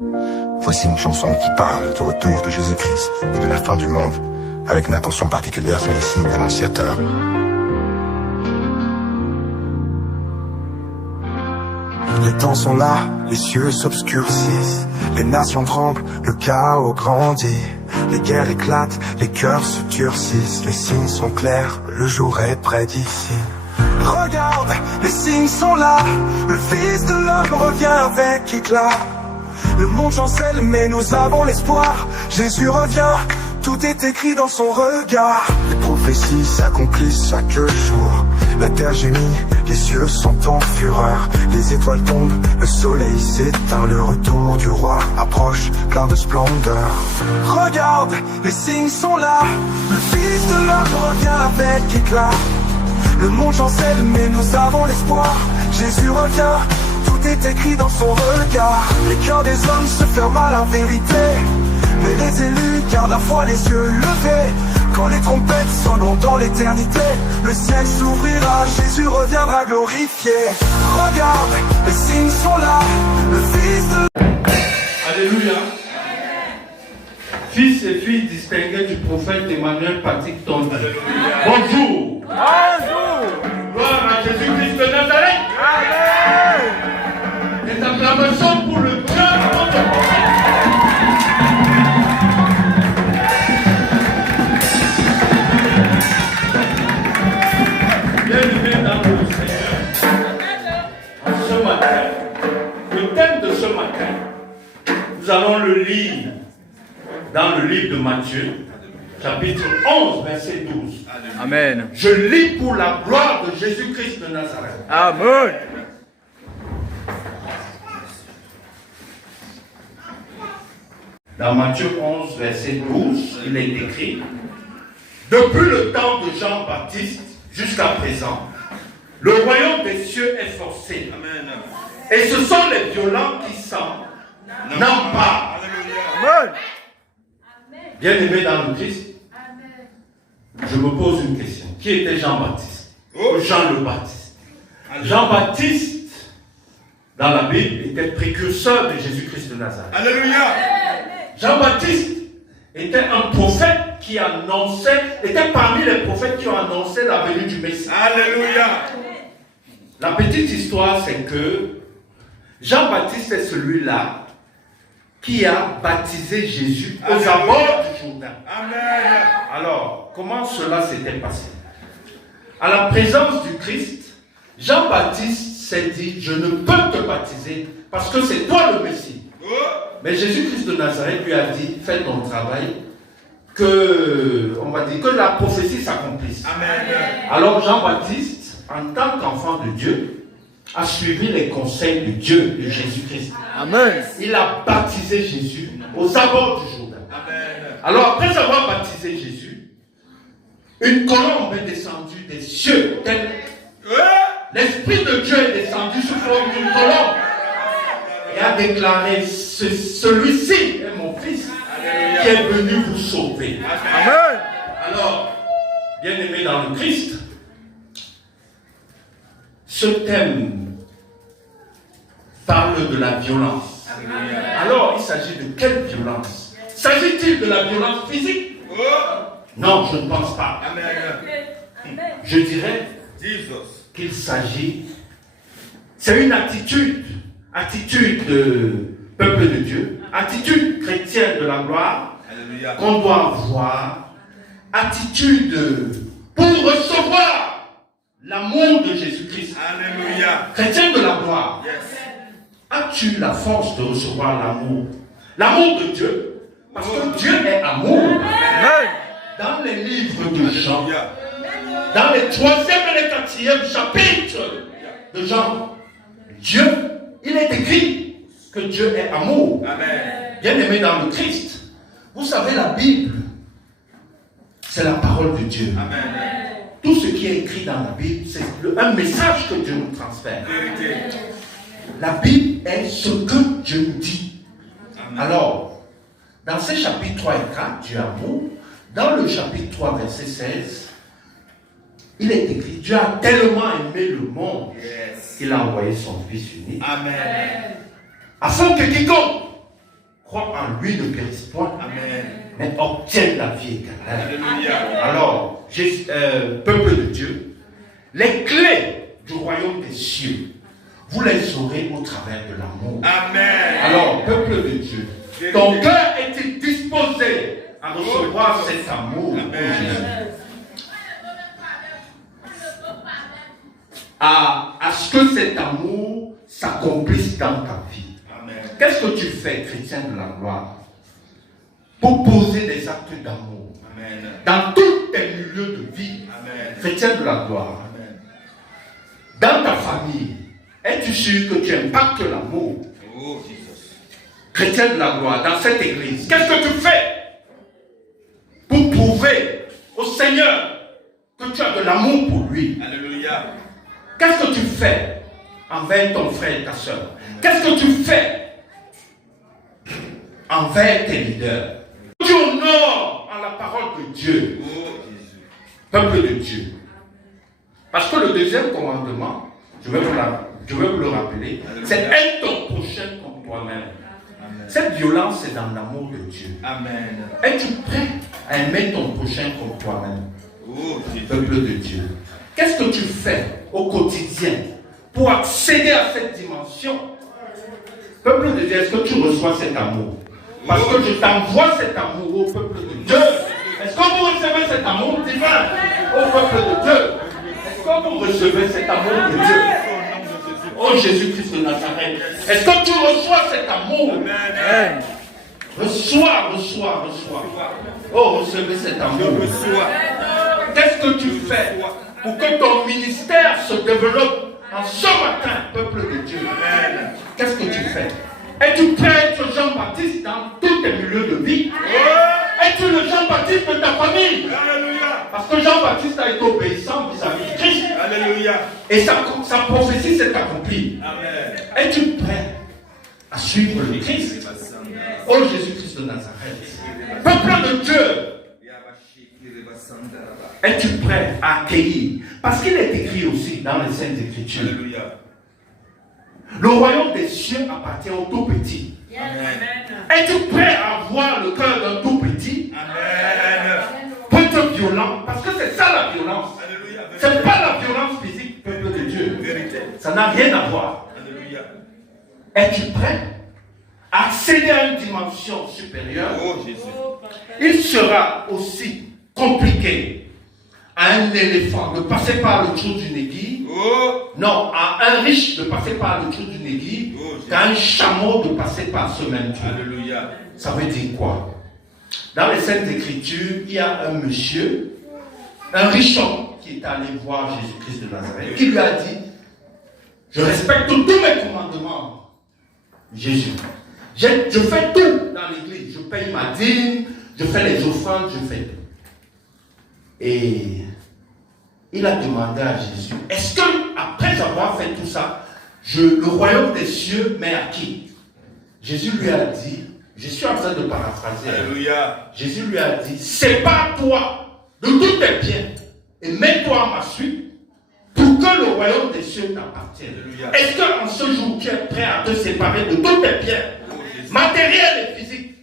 Voici une chanson qui parle du retour de Jésus-Christ et de la fin du monde, avec une attention particulière sur les signes annonciateurs. Les temps sont là, les cieux s'obscurcissent, les nations tremblent, le chaos grandit. Les guerres éclatent, les cœurs se durcissent, les signes sont clairs, le jour est près d'ici. Regarde, les signes sont là, le Fils de l'homme revient avec éclat. Le monde chancelle mais nous avons l'espoir, Jésus revient, tout est écrit dans son regard. Les prophéties s'accomplissent chaque jour, la terre gémit, les cieux sont en fureur. Les étoiles tombent, le soleil s'éteint, le retour du roi approche plein de splendeur. Regarde, les signes sont là, le Fils de l'homme revient avec éclat. Le monde chancelle mais nous avons l'espoir, Jésus revient, tout est écrit dans son regard. Les cœurs des hommes se ferment à la vérité, mais les élus gardent la foi les yeux levés. Quand les trompettes sonneront dans l'éternité, le ciel s'ouvrira, Jésus reviendra glorifié. Regarde, les signes sont là, le Fils de... Alléluia. Fils et filles distingués du prophète Emmanuel Patrick Tondi. Bonjour. Bonjour. Gloire à Jésus-Christ de Nazareth. Amen. Les acclamations pour le Dieu de notre prophète. Bien-aimés dans le Seigneur, ce matin, le thème de ce matin, nous allons le lire dans le livre de Matthieu, chapitre 11, verset 12. Amen. Je lis pour la gloire de Jésus-Christ de Nazareth. Amen. Dans Matthieu 11, verset 12, il est écrit: depuis le temps de Jean-Baptiste jusqu'à présent, le royaume des cieux est forcé. Amen. Et ce sont les violents qui s'en emparent. Amen. Bien-aimés dans le Christ, je me pose une question. Qui était Jean-Baptiste? Jean le Baptiste. Jean-Baptiste, dans la Bible, était précurseur de Jésus-Christ de Nazareth. Alléluia. Jean-Baptiste était un prophète qui annonçait, était parmi les prophètes qui ont annoncé la venue du Messie. Alléluia. La petite histoire, c'est que Jean-Baptiste est celui-là qui a baptisé Jésus aux abords du Jourdain. Amen. Alors, comment cela s'était passé? À la présence du Christ, Jean-Baptiste s'est dit: je ne peux te baptiser parce que c'est toi le Messie. Mais Jésus-Christ de Nazareth lui a dit: fais ton travail, on va dire, que la prophétie s'accomplisse. Amen. Alors Jean-Baptiste, en tant qu'enfant de Dieu, a suivi les conseils de Dieu, de Jésus-Christ. Amen. Il a baptisé Jésus aux abords du Jourdain. Amen. Alors, après avoir baptisé Jésus, une colombe est descendue des cieux. L'Esprit de Dieu est descendu sous forme d'une colombe et a déclaré: celui-ci est mon fils qui est venu vous sauver. Amen. Alors, bien-aimés dans le Christ, ce thème parle de la violence. Alors, il s'agit de quelle violence? S'agit-il de la violence physique? Non, je ne pense pas. Je dirais qu'il s'agit, c'est une attitude de peuple de Dieu, attitude chrétienne de la gloire qu'on doit avoir, attitude pour recevoir l'amour de Jésus-Christ. Alléluia. Chrétien de la gloire. As-tu la force de recevoir l'amour? L'amour de Dieu, parce que Dieu est amour. Amen. Dans les livres de Jean, dans les 3e et les 4e chapitres de Jean, Dieu, il est écrit que Dieu est amour. Amen. Bien-aimé dans le Christ, vous savez, la Bible, c'est la parole de Dieu. Amen. Tout ce qui est écrit dans la Bible, c'est un message que Dieu nous transfère. Vérité. La Bible est ce que Dieu nous dit. Amen. Alors, dans ces chapitres 3 et 4, Dieu est amour. Dans le chapitre 3, verset 16, il est écrit: Dieu a tellement aimé le monde qu'il a envoyé son Fils unique, Amen. afin que quiconque en lui ne périssent point, Amen. mais obtiennent la vie éternelle. Alléluia. Alors, peuple de Dieu, les clés du royaume des cieux, vous les aurez au travers de l'amour. Amen. Alors, peuple de Dieu, ton cœur est-il disposé à recevoir cet amour pour Jésus? À ce que cet amour s'accomplisse dans ta vie. Amen. Qu'est-ce que tu fais, chrétien de la gloire, pour poser des actes d'amour Amen. dans tous tes milieux de vie, Amen. chrétien de la gloire? Amen. Dans ta famille, es-tu sûr que tu impactes l'amour? Oh, Jesus. Chrétien de la gloire, dans cette église, qu'est-ce que tu fais pour prouver au Seigneur que tu as de l'amour pour lui? Alléluia. Qu'est-ce que tu fais envers ton frère et ta soeur? Qu'est-ce que tu fais envers tes leaders? Tu honores en la parole de Dieu, Oh, Jésus. peuple de Dieu. Parce que le deuxième commandement, je vais vous le rappeler, c'est aime ton prochain comme toi-même. Amen. Cette violence, c'est dans l'amour de Dieu. Amen. Es-tu prêt à aimer ton prochain comme toi-même, Oh, Jésus. peuple de Dieu? Qu'est-ce que tu fais au quotidien pour accéder à cette dimension? Peuple de Dieu, est-ce que tu reçois cet amour? Parce que je t'envoie cet amour au peuple de Dieu. Est-ce que vous recevez cet amour divin au peuple de Dieu? Est-ce que vous recevez cet amour de Dieu? Oh Jésus-Christ de Nazareth, est-ce que tu reçois cet amour? Amen. Reçois. Oh, recevez cet Je amour. reçois. Qu'est-ce que tu fais pour que ton ministère se développe en ce matin, peuple de Dieu? Amen. Qu'est-ce que tu fais? Es-tu prêt à être Jean-Baptiste dans tous tes milieux de vie? Es-tu le Jean-Baptiste de ta famille? Alléluia. Parce que Jean-Baptiste a été obéissant vis-à-vis de Christ. Alléluia. Et sa prophétie s'est accomplie. Amen. Es-tu prêt à suivre le Christ? Oh Jésus-Christ de Nazareth. Peuple de Dieu, es-tu prêt à accueillir? Parce qu'il est écrit aussi dans les Saintes Écritures. Alléluia. Le royaume des cieux appartient aux tout petits. Amen. Es-tu prêt à avoir le cœur d'un tout petit? Amen. Pas être violent, parce que c'est ça la violence. Alléluia. C'est pas la violence physique, peuple de Dieu. Vérité. Ça n'a rien à voir. Alléluia. Es-tu prêt à accéder à une dimension supérieure? Oh, Jésus. Il sera aussi compliqué à un éléphant de passer par le trou d'une aiguille. Oh. Non, à un riche de passer par le trou d'une aiguille, qu'à un chameau de passer par ce même trou. Alléluia. Ça veut dire quoi? Dans les Saintes Écritures, il y a un monsieur, un riche homme qui est allé voir Jésus-Christ de Nazareth, qui lui a dit: je respecte tous mes commandements, Jésus. Je fais tout dans l'église. Je paye ma dîme, je fais les offrandes, je fais tout. Et il a demandé à Jésus: est-ce que après avoir fait tout ça, le royaume des cieux m'est acquis? Jésus lui a dit, je suis en train de paraphraser. Alléluia. Jésus lui a dit: sépare-toi de tous tes biens et mets-toi à ma suite pour que le royaume des cieux t'appartienne. Alléluia. Est-ce qu'en ce jour tu es prêt à te séparer de tous tes biens matériels et physiques?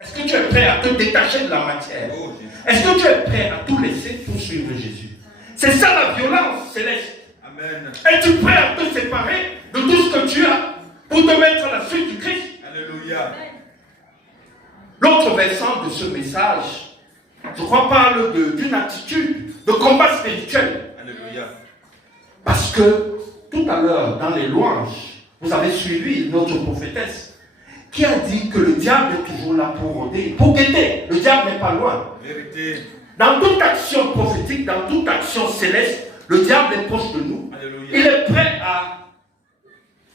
Est-ce que tu es prêt à te détacher de la matière? Oh, Jésus. Est-ce que tu es prêt à tout laisser pour suivre Jésus? C'est ça la violence céleste. Amen. Es-tu prêt à te séparer de tout ce que tu as pour te mettre à la suite du Christ? Alléluia. L'autre versant de ce message, je crois, parle d'une attitude de combat spirituel. Alléluia. Parce que tout à l'heure, dans les louanges, vous avez suivi notre prophétesse qui a dit que le diable est toujours là pour rôder, pour guetter. Le diable n'est pas loin. Vérité. Dans toute action prophétique, dans toute action céleste, le diable est proche de nous. Alléluia. Il est prêt à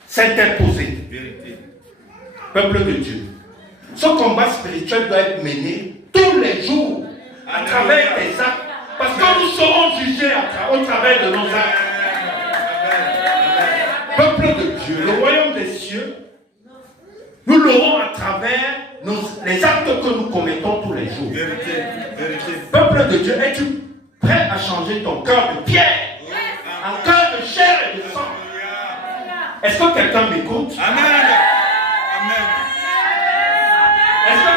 s'interposer. Vérité. Peuple de Dieu, ce combat spirituel doit être mené tous les jours à travers des actes, parce que nous serons jugés au travers de nos actes. Peuple de Dieu, le royaume des cieux, nous l'aurons à travers les actes que nous commettons tous les jours. Vérité. Vérité. Peuple de Dieu, es-tu prêt à changer ton cœur de pierre en cœur de chair et de sang? Alléluia. Est-ce que quelqu'un m'écoute? Amen. Amen. Est-ce que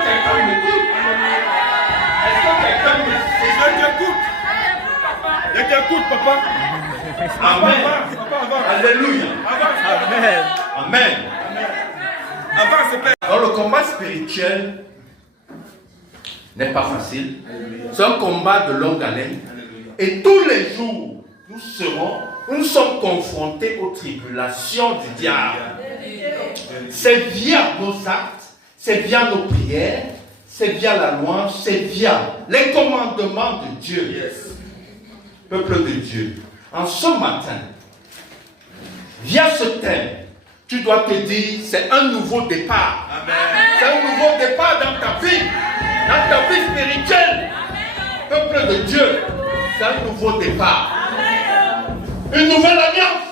Il y a qui écoute, papa. Amen. Papa, Alléluia. Amen. Amen. Avant, c'est père. Alors le combat spirituel n'est pas facile. C'est un combat de longue haleine. Et tous les jours, nous sommes confrontés aux tribulations du diable. C'est via nos actes, c'est via nos prières, c'est via la louange, c'est via les commandements de Dieu. Peuple de Dieu, en ce matin, via ce thème, tu dois te dire, c'est un nouveau départ. C'est un nouveau départ dans ta vie spirituelle. Peuple de Dieu, c'est un nouveau départ. Une nouvelle alliance.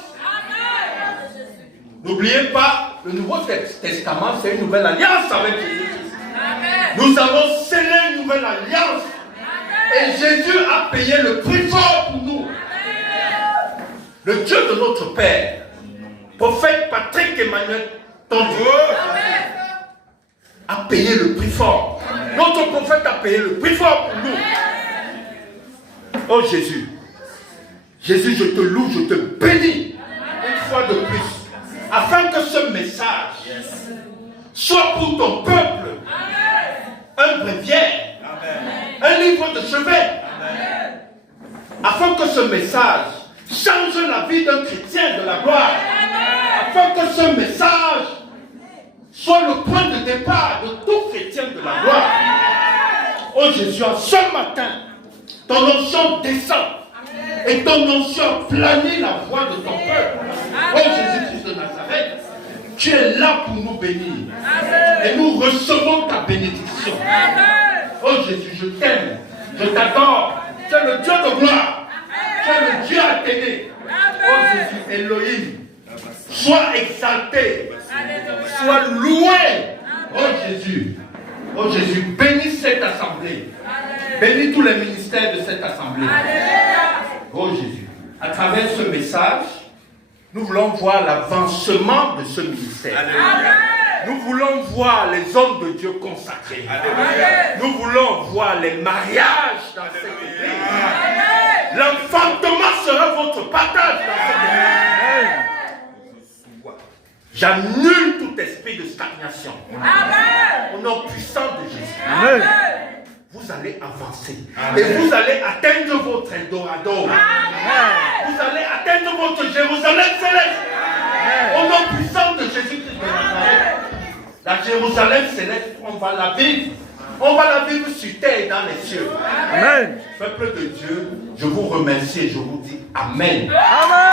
N'oubliez pas, le Nouveau Testament, c'est une nouvelle alliance avec Jésus. Nous avons scellé une nouvelle alliance. Et Jésus a payé le prix fort pour nous. Le Dieu de notre Père, prophète Patrick Emmanuel, ton Dieu, a payé le prix fort. Notre prophète a payé le prix fort pour nous. Oh Jésus, Jésus, je te loue, je te bénis une fois de plus, afin que ce message soit pour ton peuple un bréviaire, un livre de chevet, afin que ce message change la vie d'un chrétien de la gloire, afin que ce message soit le point de départ de tout chrétien de la gloire. Oh Jésus, en ce matin, ton onction descend et ton onction planit la voie de ton peuple. Oh Jésus-Christ de Nazareth, tu es là pour nous bénir. Et nous recevons ta bénédiction. Oh Jésus, je t'aime, je t'adore. Tu es le Dieu de gloire. Tu es le Dieu athéné. Oh Jésus, Elohim, sois exalté, sois loué. Oh Jésus, bénis cette assemblée. Bénis tous les ministères de cette assemblée. Oh Jésus, à travers ce message, nous voulons voir l'avancement de ce ministère. Alléluia. Nous voulons voir les hommes de Dieu consacrés. Alléluia. Nous voulons voir les mariages dans cette église. L'enfantement sera votre partage dans cette église. J'annule tout esprit de stagnation. Amen. Au nom puissant de Jésus. Amen. Vous allez avancer. Amen. Et vous allez atteindre votre Eldorado. Amen. Vous allez atteindre votre Jérusalem céleste. Amen. Au nom puissant de Jésus-Christ de Nazareth. La Jérusalem céleste, on va la vivre. On va la vivre sur terre et dans les cieux. Amen. Peuple de Dieu, je vous remercie et je vous dis Amen. Amen.